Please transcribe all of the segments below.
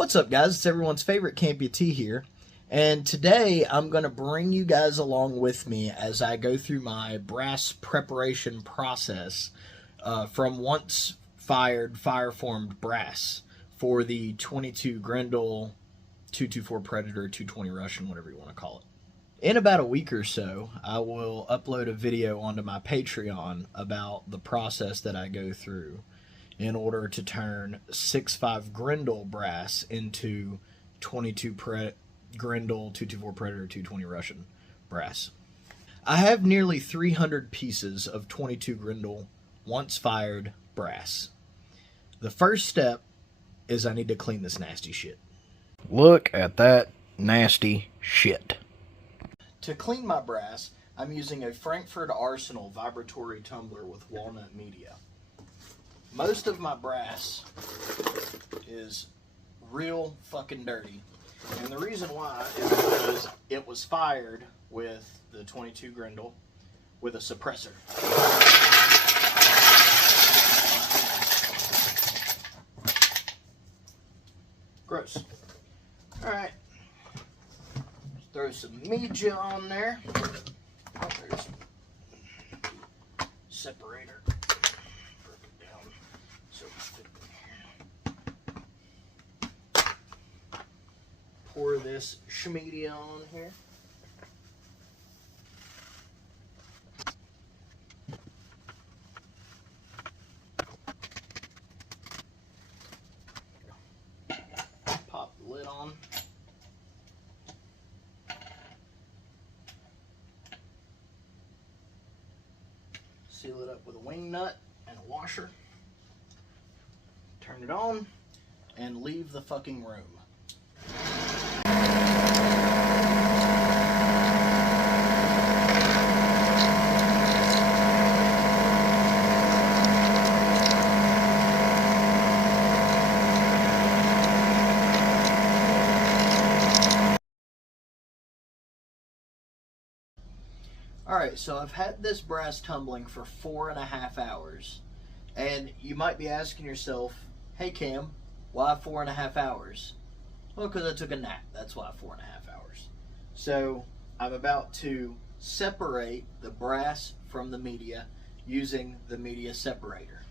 What's up, guys? It's everyone's favorite Campy T here, and today I'm going to bring you guys along with me as I go through my brass preparation process from once fired fire formed brass for the 22 Grendel 224 Predator 220 Russian, whatever you want to call it. In about a week or so, I will upload a video onto my Patreon about the process that I go through in order to turn 6.5 Grendel brass into 22 Grendel 224 Predator 220 Russian brass. I have nearly 300 pieces of 22 Grendel once fired brass. The first step is I need to clean this nasty shit. Look at that nasty shit. To clean my brass, I'm using a Frankford Arsenal vibratory tumbler with walnut media. Most of my brass is real fucking dirty. And the reason why is because it was fired with the 22 Grendel with a suppressor. Gross. Alright. Throw some media on there. Oh, there's separator. Pour this schmedia on here. Pop the lid on. Seal it up with a wing nut and a washer. Turn it on and leave the fucking room. Alright, so I've had this brass tumbling for 4.5 hours. And you might be asking yourself, hey Cam, why 4.5 hours? Well, because I took a nap. That's why 4.5 hours. So I'm about to separate the brass from the media using the media separator.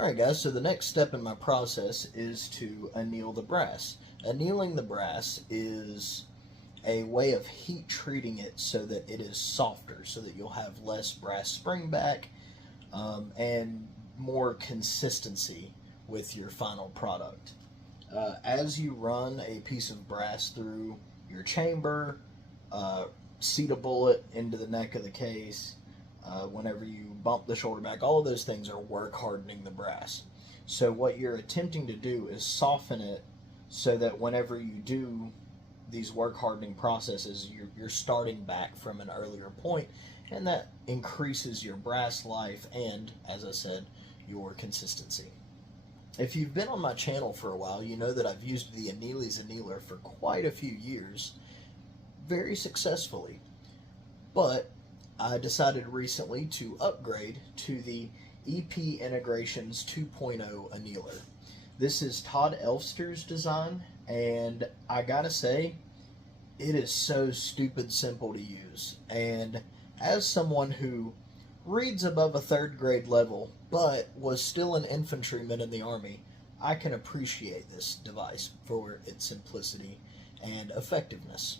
Alright guys, so the next step in my process is to anneal the brass. Annealing the brass is a way of heat treating it so that it is softer, so that you'll have less brass springback and more consistency with your final product. As you run a piece of brass through your chamber, seat a bullet into the neck of the case, whenever you bump the shoulder back, all of those things are work hardening the brass. So what you're attempting to do is soften it so that whenever you do these work hardening processes, you're starting back from an earlier point, and that increases your brass life and, as I said, your consistency. If you've been on my channel for a while, you know that I've used the Annealy's annealer for quite a few years, very successfully. But I decided recently to upgrade to the EP Integrations 2.0 annealer. This is Todd Elfster's design, and I gotta say, it is so stupid simple to use. And as someone who reads above a 3rd grade level, but was still an infantryman in the Army, I can appreciate this device for its simplicity and effectiveness.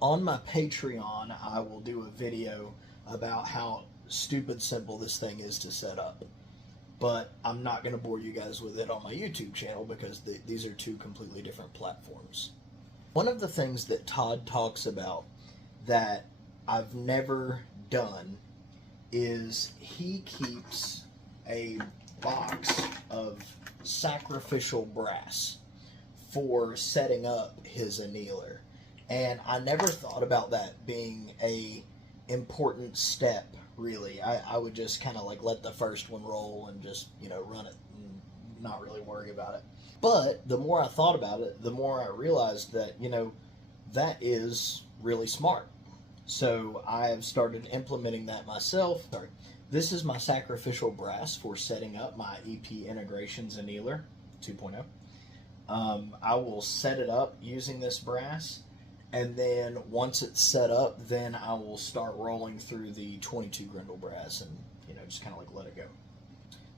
On my Patreon, I will do a video about how stupid simple this thing is to set up. But I'm not going to bore you guys with it on my YouTube channel because these are two completely different platforms. One of the things that Todd talks about that I've never done is he keeps a box of sacrificial brass for setting up his annealer. And I never thought about that being a important step, really. I would just kind of like let the first one roll and just, run it and not really worry about it. But the more I thought about it, the more I realized that, that is really smart. So I have started implementing that myself. Sorry. This is my sacrificial brass for setting up my EP Integrations Annealer 2.0. I will set it up using this brass, and then once it's set up, then I will start rolling through the 22 Grendel brass and, just kind of like let it go.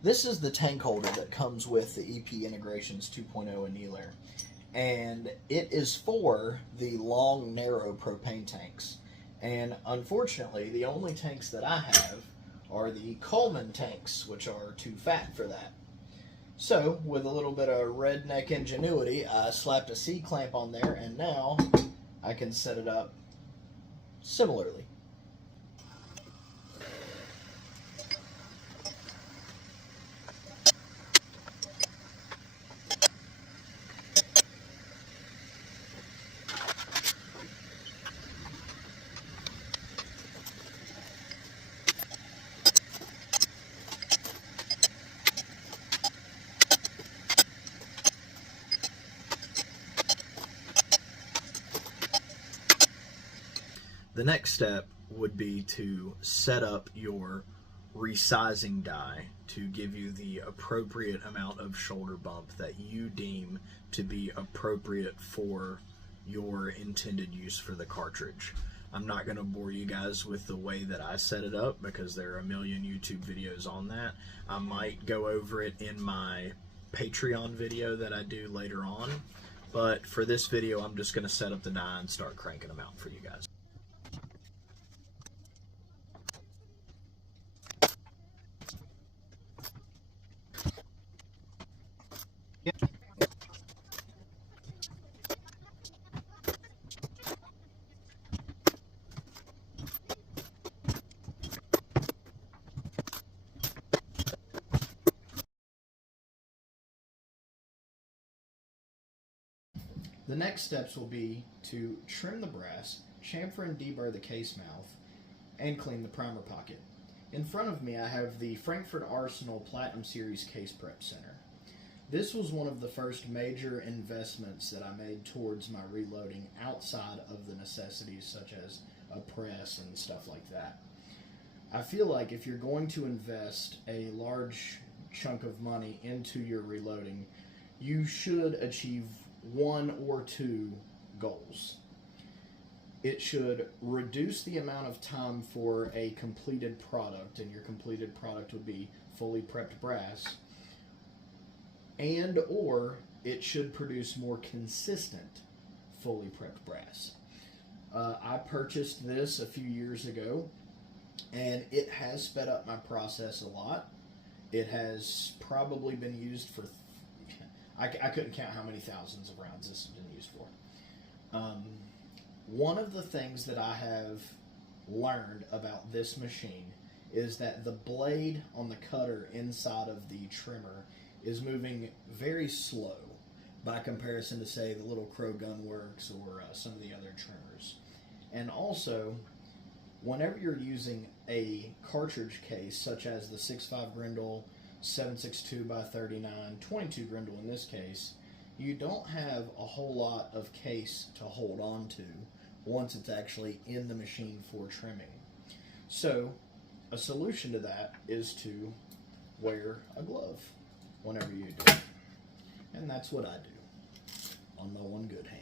This is the tank holder that comes with the EP Integrations 2.0 annealer, and it is for the long, narrow propane tanks. And unfortunately, the only tanks that I have are the Coleman tanks, which are too fat for that. So, with a little bit of redneck ingenuity, I slapped a C-clamp on there, and now I can set it up similarly. The next step would be to set up your resizing die to give you the appropriate amount of shoulder bump that you deem to be appropriate for your intended use for the cartridge. I'm not going to bore you guys with the way that I set it up because there are a million YouTube videos on that. I might go over it in my Patreon video that I do later on, but for this video I'm just going to set up the die and start cranking them out for you guys. The next steps will be to trim the brass, chamfer and deburr the case mouth, and clean the primer pocket. In front of me I have the Frankford Arsenal Platinum Series Case Prep Center. This was one of the first major investments that I made towards my reloading outside of the necessities such as a press and stuff like that. I feel like if you're going to invest a large chunk of money into your reloading, you should achieve one or two goals. It should reduce the amount of time for a completed product, and your completed product would be fully prepped brass, and or it should produce more consistent fully prepped brass. I purchased this a few years ago, and it has sped up my process a lot. It has probably been used for I couldn't count how many thousands of rounds this has been used for. One of the things that I have learned about this machine is that the blade on the cutter inside of the trimmer is moving very slow by comparison to, say, the little Crow Gunworks or some of the other trimmers. And also, whenever you're using a cartridge case, such as the 6.5 Grendel, 7.62 by 39, 22 Grendel in this case, you don't have a whole lot of case to hold on to once it's actually in the machine for trimming. So, a solution to that is to wear a glove whenever you do it. And that's what I do on my one good hand.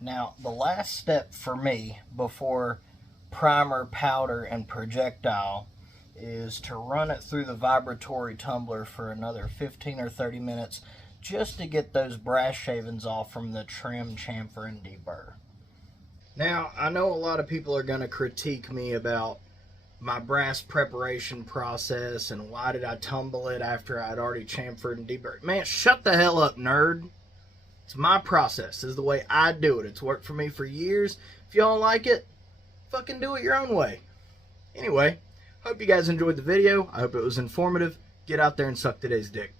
Now, the last step for me before primer, powder, and projectile is to run it through the vibratory tumbler for another 15 or 30 minutes just to get those brass shavings off from the trim, chamfer, and deburr. Now, I know a lot of people are going to critique me about my brass preparation process and why did I tumble it after I'd already chamfered and deburred. Man, shut the hell up, nerd. It's my process. This is the way I do it. It's worked for me for years. If you don't like it, fucking do it your own way. Anyway, hope you guys enjoyed the video. I hope it was informative. Get out there and suck today's dick.